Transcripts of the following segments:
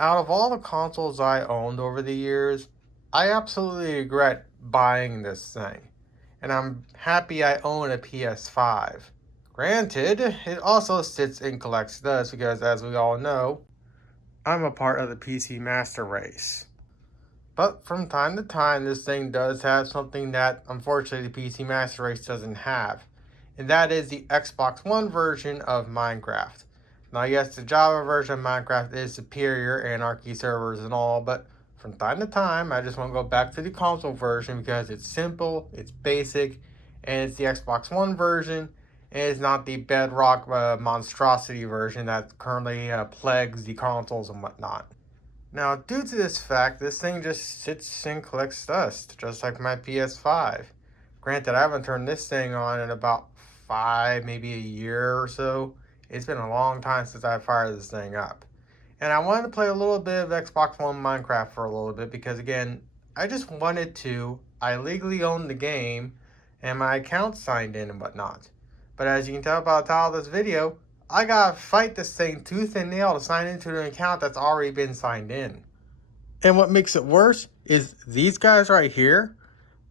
Out of all the consoles I owned over the years, I absolutely regret buying this thing. And I'm happy I own a PS5. Granted, it also sits and collects dust because, as we all know, I'm a part of the PC Master Race. But from time to time, this thing does have something that unfortunately the PC Master Race doesn't have, and that is the Xbox One version of Minecraft. Now, yes, the Java version of Minecraft is superior, anarchy servers and all, but from time to time, I just want to go back to the console version because it's simple, it's basic, and it's the Xbox One version, and it's not the bedrock monstrosity version that currently plagues the consoles and whatnot. Now, due to this fact, this thing just sits and collects dust, just like my PS5. Granted, I haven't turned this thing on in about maybe a year or so. It's been a long time since I fired this thing up. And I wanted to play a little bit of Xbox One Minecraft for a little bit because, again, I just wanted to. I legally own the game, and my account's signed in and whatnot. But as you can tell by the title of this video, I gotta fight this thing tooth and nail to sign into an account that's already been signed in. And what makes it worse is these guys right here,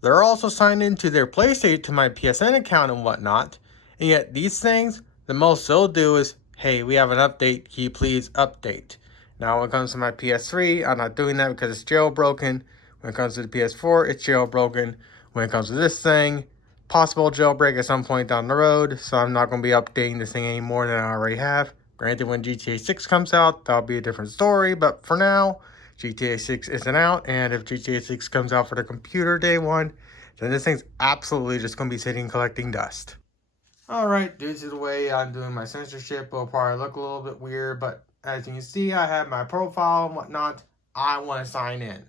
they're also signed into their PlayStation, to my PSN account and whatnot. And yet these things, the most they'll do is, hey, we have an update, can you please update? Now when it comes to my PS3, I'm not doing that because it's jailbroken. When it comes to the PS4, it's jailbroken. When it comes to this thing, possible jailbreak at some point down the road, so I'm not going to be updating this thing any more than I already have. Granted, when GTA 6 comes out, that'll be a different story, but for now, GTA 6 isn't out, and if GTA 6 comes out for the computer day one, then this thing's absolutely just going to be sitting collecting dust. Alright, due to the way I'm doing my censorship, it'll probably look a little bit weird, but as you can see, I have my profile and whatnot. I want to sign in.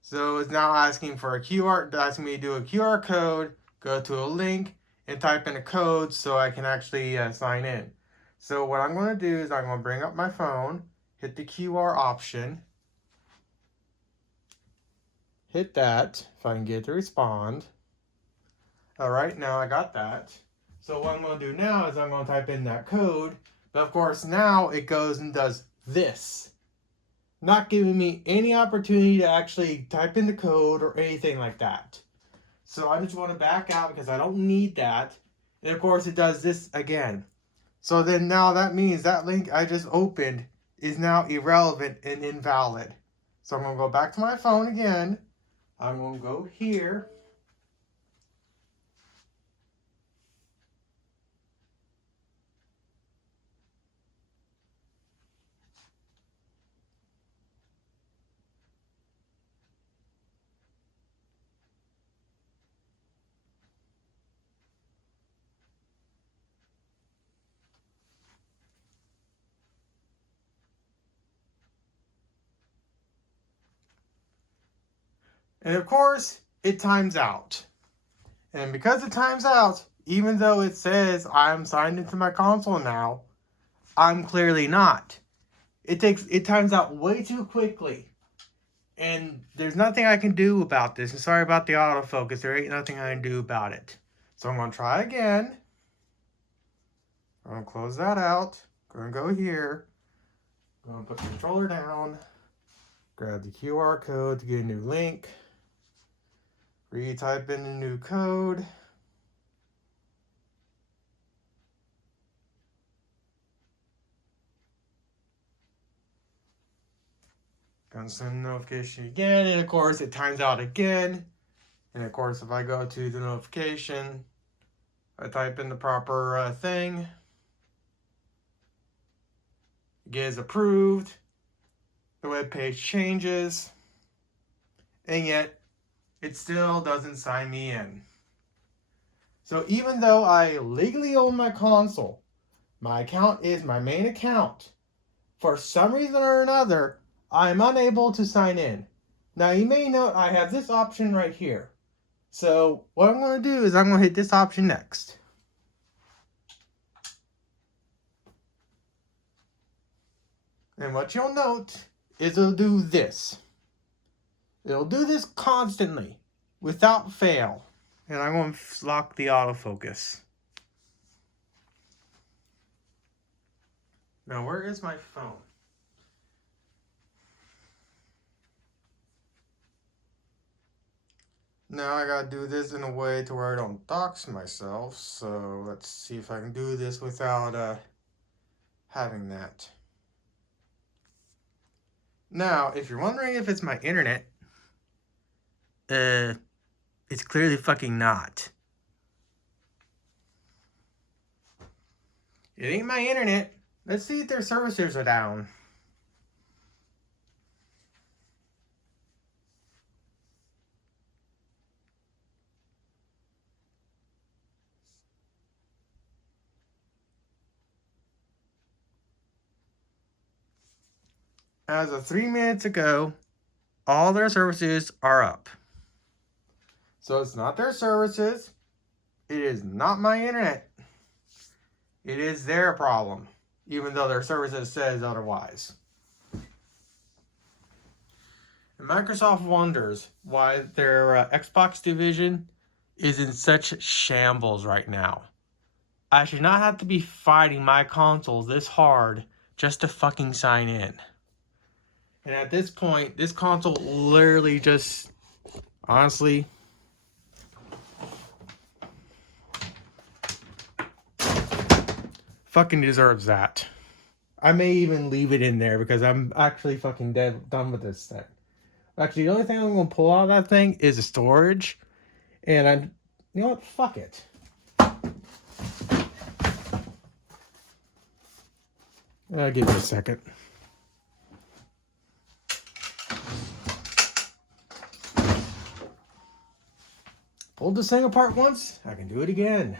So it's now asking for a QR, asking me to do a QR code, go to a link, and type in a code so I can actually sign in. So what I'm going to do is I'm going to bring up my phone, hit the QR option, hit that, if I can get it to respond. Alright, now I got that. So what I'm going to do now is I'm going to type in that code, but of course now it goes and does this. Not giving me any opportunity to actually type in the code or anything like that. So I just want to back out because I don't need that. And of course it does this again. So then now that means that link I just opened is now irrelevant and invalid. So I'm going to go back to my phone again. I'm going to go here. And of course, it times out. And because it times out, even though it says I'm signed into my console now, I'm clearly not. It times out way too quickly. And there's nothing I can do about this. And sorry about the autofocus. There ain't nothing I can do about it. So I'm going to try again. I'm going to close that out. Going to go here. I'm going to put the controller down. Grab the QR code to get a new link. Retype in a new code. Gonna send notification again, and of course it times out again. And of course, if I go to the notification, I type in the proper thing. It gets approved. The web page changes, and yet it still doesn't sign me in. So even though I legally own my console, my account is my main account, for some reason or another, I'm unable to sign in. Now you may note I have this option right here. So what I'm going to do is I'm going to hit this option next. And what you'll note is it'll do this. It'll do this constantly, without fail. And I'm going to lock the autofocus. Now, where is my phone? Now I gotta do this in a way to where I don't dox myself. So let's see if I can do this without having that. Now, if you're wondering if it's my internet, it's clearly fucking not. It ain't my internet. Let's see if their services are down. As of 3 minutes ago, all their services are up. So it's not their services. It is not my internet. It is their problem, even though their services says otherwise. And Microsoft wonders why their Xbox division is in such shambles right now. I should not have to be fighting my console this hard just to fucking sign in. And at this point, this console literally just, honestly, fucking deserves that. I may even leave it in there because I'm actually fucking done with this thing. Actually, the only thing I'm going to pull out of that thing is the storage. And you know what? Fuck it. I'll give it a second. Pulled this thing apart once, I can do it again.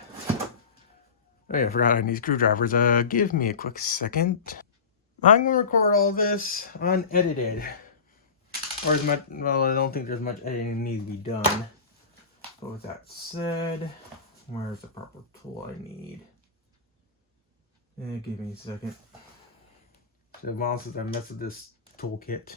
Hey, I forgot I need screwdrivers. Give me a quick second. I'm gonna record all this unedited. Or as much, well, I don't think there's much editing needs to be done. But with that said, where's the proper tool I need? Give me a second. So the mom says I messed with this toolkit.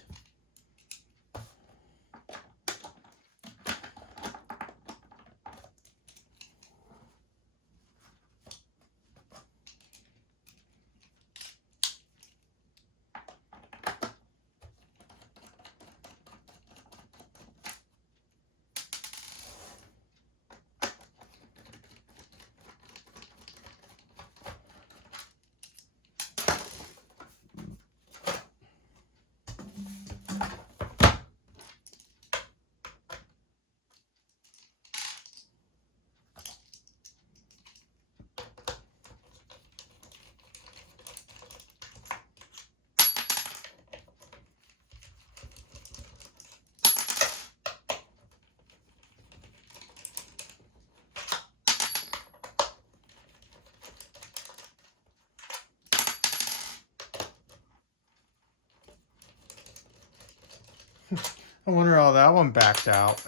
I wonder how that one backed out.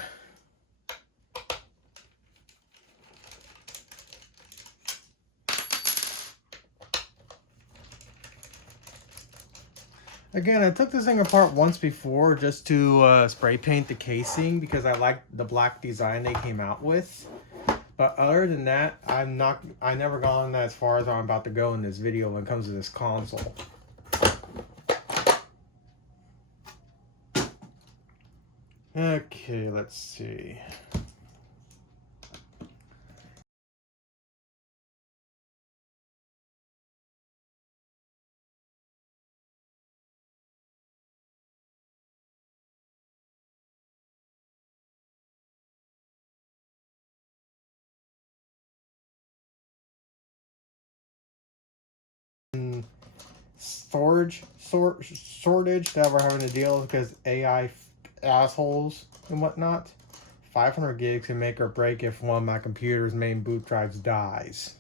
Again, I took this thing apart once before just to spray paint the casing because I liked the black design they came out with. But other than that, I never gone as far as I'm about to go in this video when it comes to this console. Okay, let's see. Shortage that we're having to deal with because AI assholes and whatnot. 500 gigs can make or break if one of my computer's main boot drives dies.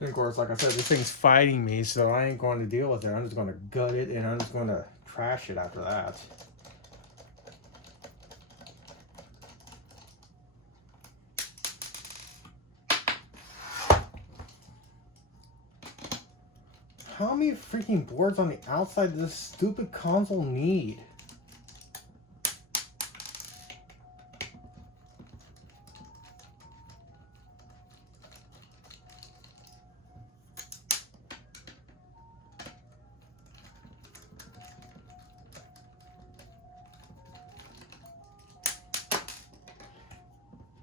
And of course, like I said, this thing's fighting me, so I ain't going to deal with it. I'm just going to gut it and I'm just going to trash it after that. How many freaking boards on the outside does this stupid console need?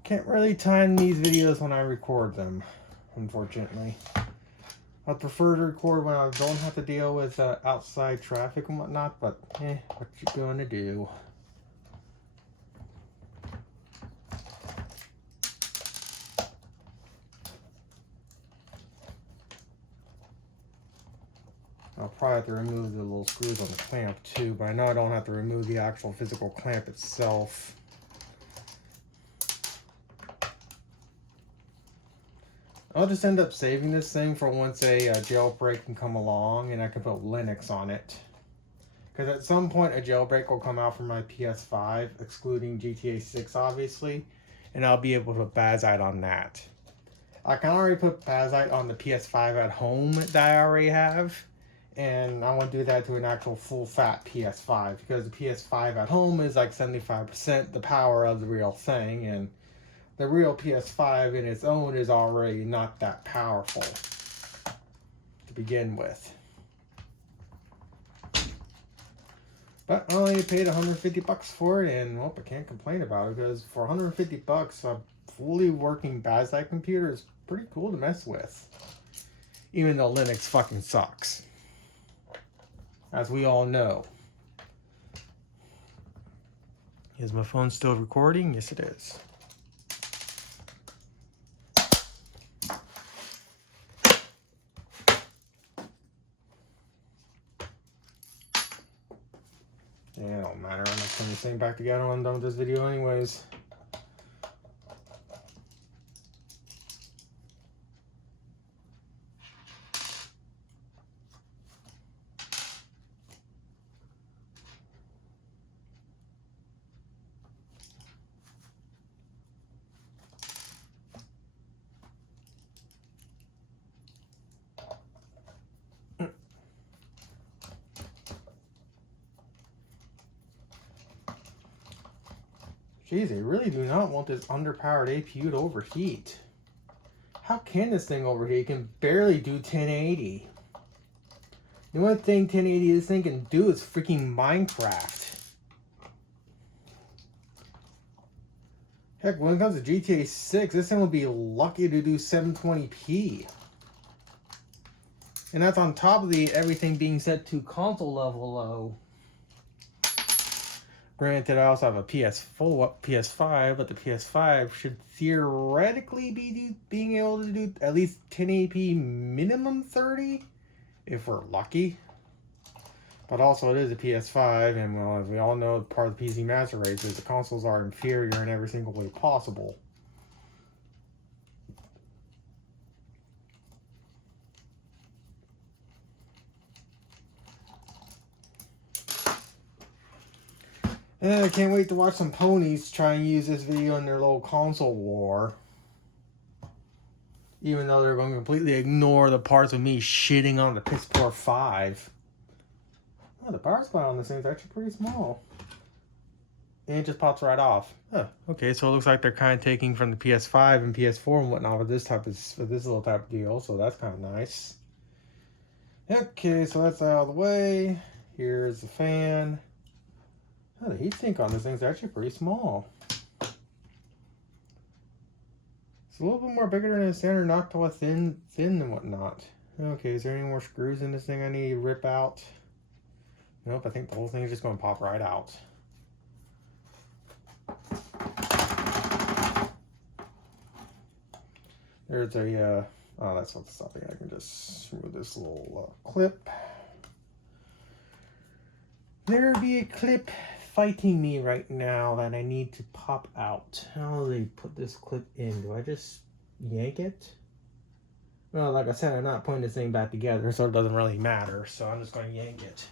Can't really time these videos when I record them, unfortunately. I prefer to record when I don't have to deal with outside traffic and whatnot, but what you gonna do? I'll probably have to remove the little screws on the clamp too, but I know I don't have to remove the actual physical clamp itself. I'll just end up saving this thing for once a jailbreak can come along and I can put Linux on it. Because at some point a jailbreak will come out for my PS5, excluding GTA 6 obviously, and I'll be able to put Bazite on that. I can already put Bazite on the PS5 at home that I already have, and I want to do that to an actual full fat PS5 because the PS5 at home is like 75% the power of the real thing, and the real PS5 in its own is already not that powerful to begin with. But I only paid $150 for it, and well, I can't complain about it because for $150, a fully working Bazite computer is pretty cool to mess with. Even though Linux fucking sucks. As we all know. Is my phone still recording? Yes, it is. Yeah, it don't matter. I'm not putting this thing back together when I'm done with this video anyways. Jeez, they really do not want this underpowered APU to overheat. How can this thing overheat? It can barely do 1080. The only thing 1080 this thing can do is freaking Minecraft. Heck, when it comes to GTA 6, this thing will be lucky to do 720p. And that's on top of everything being set to console level low. Granted, I also have a PS5, but the PS5 should theoretically be being able to do at least 1080p minimum 30, if we're lucky. But also, it is a PS5, and well, as we all know, part of the PC Master Race is the consoles are inferior in every single way possible. I can't wait to watch some ponies try and use this video in their little console war. Even though they're going to completely ignore the parts of me shitting on the piss poor 5. Oh, the power supply on this thing is actually pretty small. And it just pops right off. Oh, okay, so it looks like they're kind of taking from the PS5 and PS4 and whatnot with this little type of deal. So that's kind of nice. Okay, so that's out of the way. Here's the fan. Oh, the heatsink on this thing is actually pretty small. It's a little bit more bigger than a standard Noctua thin and whatnot. Okay, is there any more screws in this thing I need to rip out? Nope, I think the whole thing is just going to pop right out. There's a, oh, that's what's stopping. I can just remove this little clip. There be a clip fighting me right now that I need to pop out. How do they put this clip in? Do I just yank it? Well, like I said, I'm not putting this thing back together, so it doesn't really matter. So I'm just going to yank it.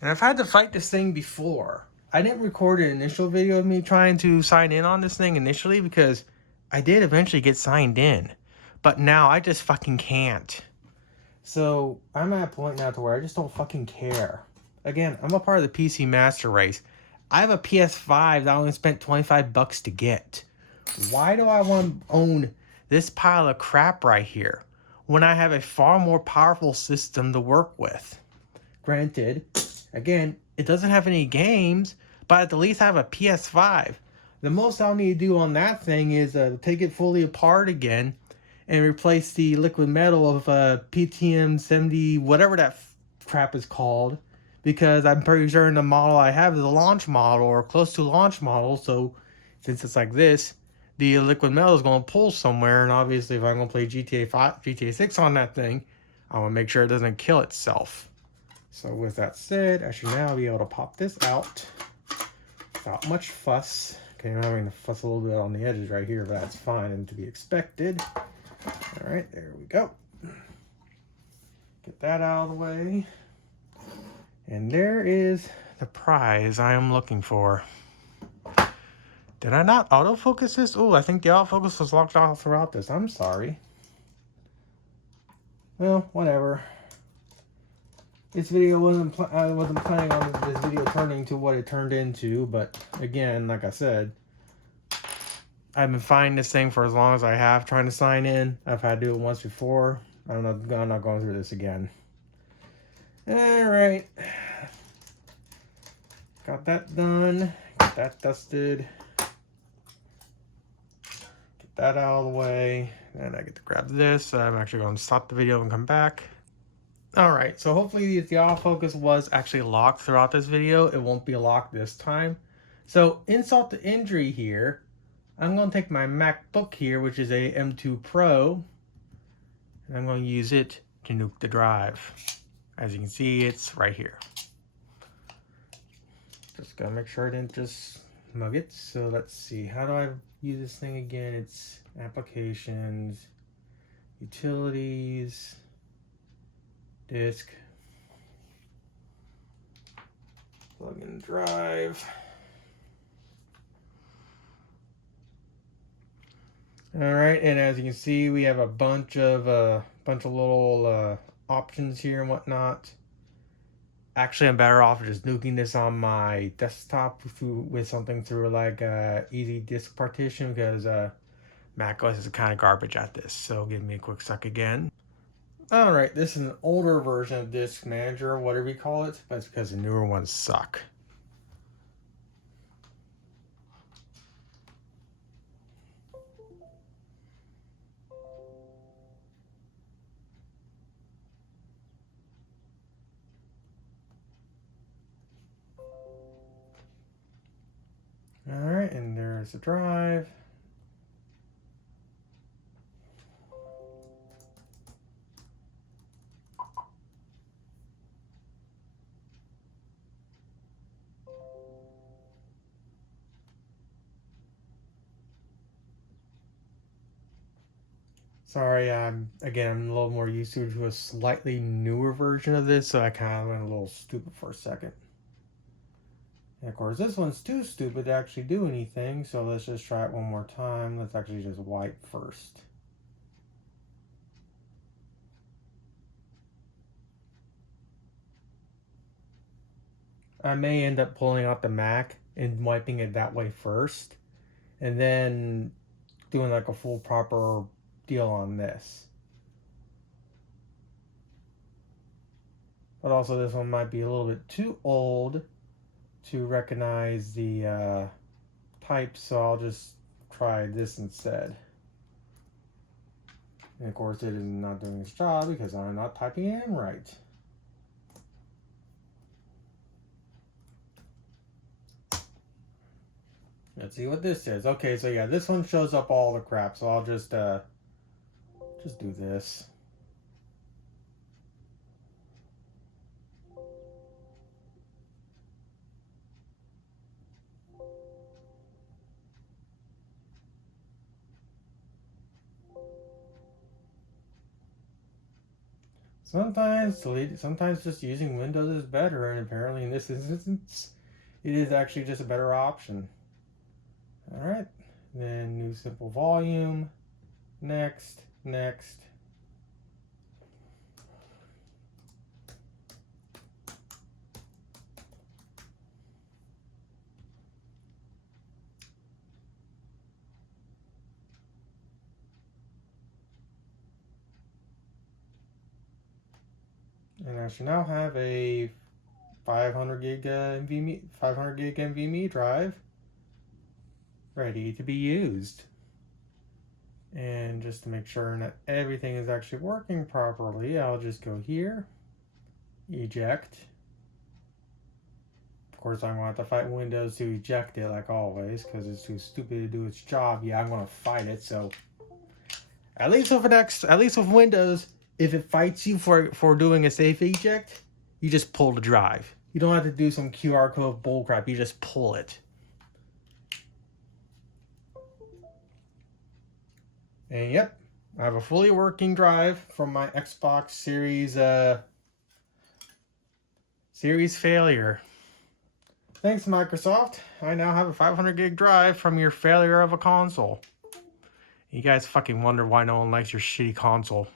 And I've had to fight this thing before. I didn't record an initial video of me trying to sign in on this thing initially because I did eventually get signed in, but now I just fucking can't. So I'm at a point now to where I just don't fucking care. Again, I'm a part of the PC Master Race. I have a PS5 that I only spent $25 to get. Why do I want to own this pile of crap right here? when I have a far more powerful system to work with. Granted, again, it doesn't have any games, but at the least I have a PS5. The most I'll need to do on that thing is take it fully apart again and replace the liquid metal of PTM 70, whatever that crap is called, because I'm pretty sure the model I have is a launch model or close to launch model. So since it's like this, the liquid metal is going to pull somewhere, and obviously if I'm going to play GTA 5, GTA 6 on that thing, I want to make sure it doesn't kill itself. So with that said, I should now be able to pop this out without much fuss. Okay, I'm having to fuss a little bit on the edges right here, but that's fine and to be expected. All right, there we go. Get that out of the way. And there is the prize I am looking for. Did I not autofocus this? Oh, I think the autofocus was locked off throughout this. I'm sorry. Well, whatever. This video I wasn't planning on this video turning to what it turned into, but again, like I said, I've been finding this thing for as long as I have trying to sign in. I've had to do it once before. I'm not going through this again. Alright. Got that done. Get that dusted. Get that out of the way. And I get to grab this. I'm actually going to stop the video and come back. Alright, so hopefully if the autofocus was actually locked throughout this video, it won't be locked this time. So insult to injury here, I'm going to take my MacBook here, which is a M2 Pro, and I'm going to use it to nuke the drive. As you can see, it's right here. Just gotta make sure I didn't just mug it. So let's see, how do I use this thing again? It's applications, utilities, disk, plug in drive. All right, and as you can see, we have a bunch of little options here and whatnot. Actually, I'm better off just nuking this on my desktop with something through like easy disk partition, because macOS is kind of garbage at this. So give me a quick sec again. All right, this is an older version of Disk Manager, or whatever you call it, but it's because the newer ones suck. All right, and there's the drive. Sorry, I'm a little more used to a slightly newer version of this, so I kind of went a little stupid for a second. And of course, this one's too stupid to actually do anything, so let's just try it one more time. Let's actually just wipe first. I may end up pulling out the Mac and wiping it that way first, and then doing like a full proper deal on this. But also this one might be a little bit too old to recognize the type, so I'll just try this instead. And of course it is not doing its job because I'm not typing it in right. Let's see what this is. Okay, so yeah, this one shows up all the crap, so I'll just do this. Sometimes just using Windows is better, and apparently in this instance, it is actually just a better option. All right, then new simple volume, next. And I should now have a 500 gig NVMe drive ready to be used. And just to make sure that everything is actually working properly, I'll just go here, eject. Of course, I'm going to have to fight Windows to eject it like always because it's too stupid to do its job. Yeah, I'm going to fight it. So at least with Windows, if it fights you for doing a safe eject, you just pull the drive. You don't have to do some QR code bullcrap. You just pull it. And yep, I have a fully working drive from my Xbox Series failure. Thanks, Microsoft. I now have a 500 gig drive from your failure of a console. You guys fucking wonder why no one likes your shitty console.